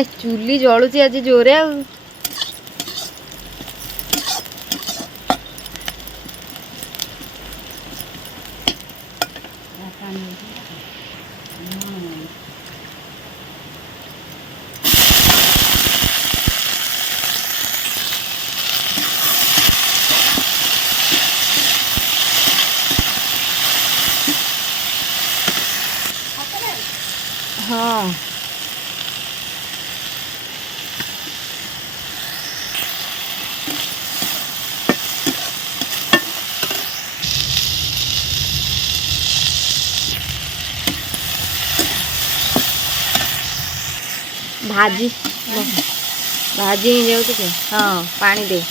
ए चुली जलुची आज जोरे आ हाँ भाजी भाजी ही जाऊ तो हाँ पानी दे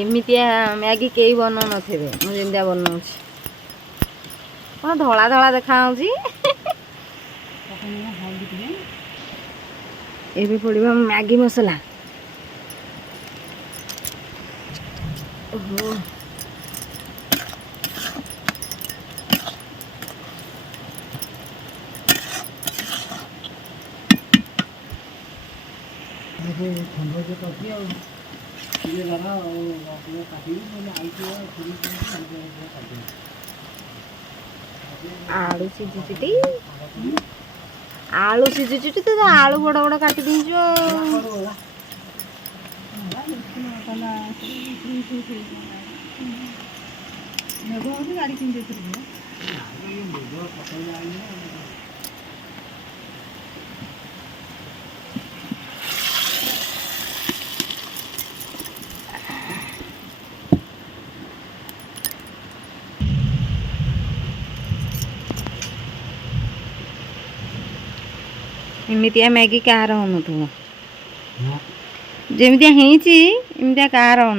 एमतिया मैगी कई बना थे मुझे बनाऊँ कौन धला धला देखा ये पड़ो मैगी मसला ओहो आलू सीझुची आलू सीझुची तो आलू बड़ बड़ काटी दीजो एमतिया मैगी कहार हो जमिया एमतिया कहार हो